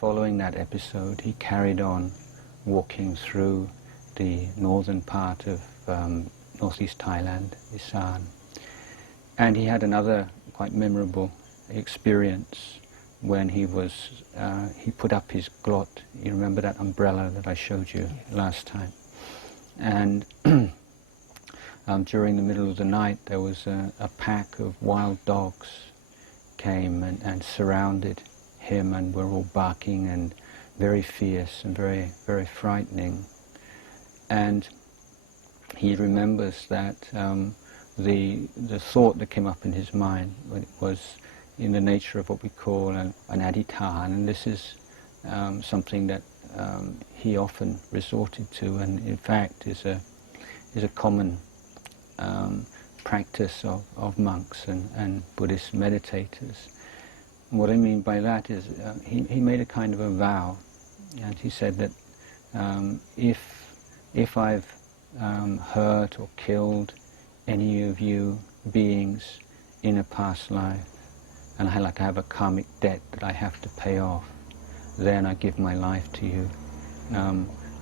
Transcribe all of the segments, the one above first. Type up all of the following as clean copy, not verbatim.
following that episode, he carried on walking through the northern part of northeast Thailand, Isan. And he had another quite memorable experience when he put up his glot. You remember that umbrella that I showed you last time? And during the middle of the night, there was a pack of wild dogs came and surrounded him and were all barking and very fierce and very, very frightening. And he remembers that the thought that came up in his mind was in the nature of what we call an adhitthana, and this is something that he often resorted to, and in fact is a common practice of monks and Buddhist meditators. And what I mean by that is he made a kind of a vow, and he said that if I've hurt or killed any of you beings in a past life, and I have a karmic debt that I have to pay off, then I give my life to you.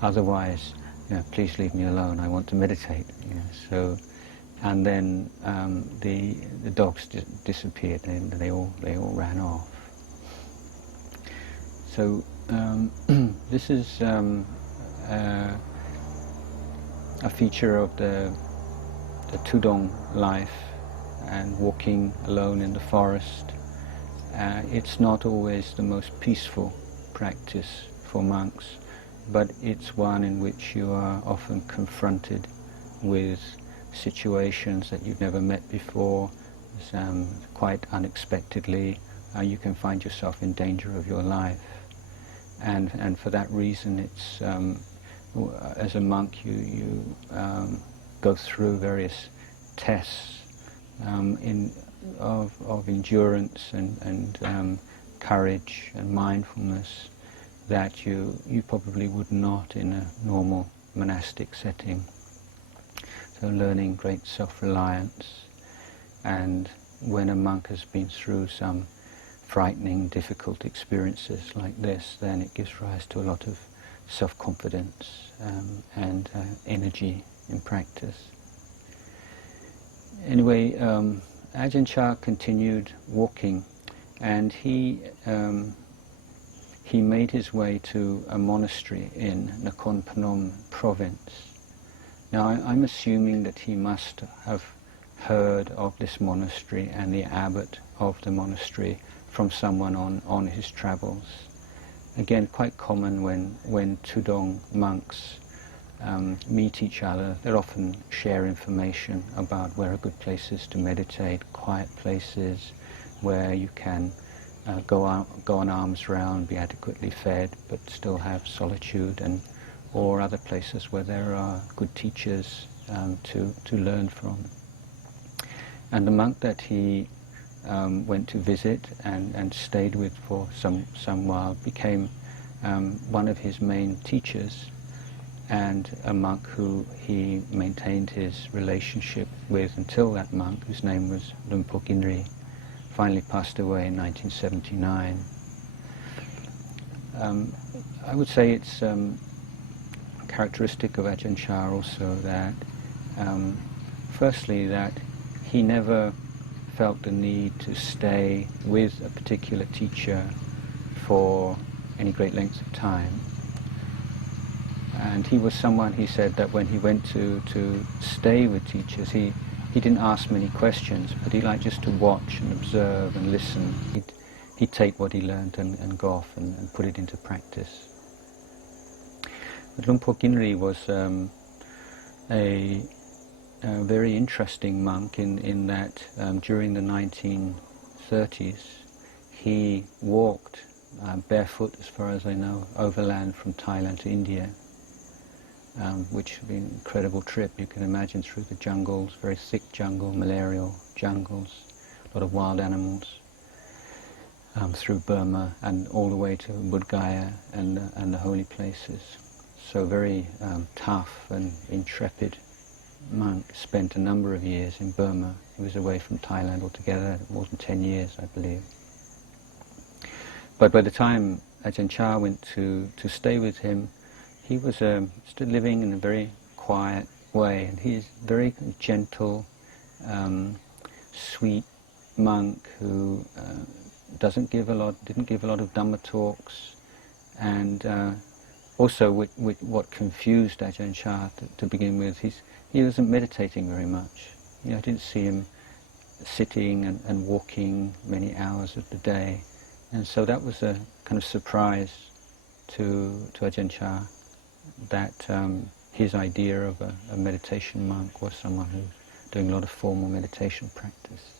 Otherwise, please leave me alone. I want to meditate. So, and then the dogs disappeared, and they all ran off. So this is a feature of the Tudong life and walking alone in the forest. It's not always the most peaceful practice for monks, but it's one in which you are often confronted with situations that you've never met before. Quite unexpectedly, you can find yourself in danger of your life, and for that reason, it's as a monk you go through various tests of endurance and courage and mindfulness that you probably would not in a normal monastic setting. So learning great self-reliance, and when a monk has been through some frightening, difficult experiences like this, then it gives rise to a lot of self-confidence and energy in practice. Anyway, Ajahn Chah continued walking, and he made his way to a monastery in Nakhon Phanom province. Now, I'm assuming that he must have heard of this monastery and the abbot of the monastery from someone on his travels. Again, quite common when Tudong monks meet each other. They often share information about where are good places to meditate, quiet places where you can go on alms round, be adequately fed, but still have solitude, or other places where there are good teachers to learn from. And the monk that he went to visit and stayed with for some while became one of his main teachers, and a monk who he maintained his relationship with until that monk, whose name was Luang Kinnari, finally passed away in 1979. I would say it's characteristic of Ajahn Chah also that, firstly, that he never felt the need to stay with a particular teacher for any great lengths of time. And he was someone, he said, that when he went to stay with teachers, he didn't ask many questions, but he liked just to watch and observe and listen. He'd take what he learned and go off and put it into practice. But Luang Kinnari was a very interesting monk in that during the 1930s he walked barefoot, as far as I know, overland from Thailand to India, which would be an incredible trip. You can imagine, through the jungles, very thick jungle, malarial jungles, a lot of wild animals, through Burma and all the way to Bodh Gaya and the holy places. So very tough and intrepid monk. Spent a number of years in Burma. He was away from Thailand altogether, more than 10 years, I believe. But by the time Ajahn Chah went to stay with him, he was still living in a very quiet way, and he's very gentle, sweet monk who didn't give a lot of Dhamma talks, and also what confused Ajahn Chah to begin with, he wasn't meditating very much. I didn't see him sitting and walking many hours of the day, and so that was a kind of surprise to Ajahn Chah, that his idea of a meditation monk was someone who's doing a lot of formal meditation practice.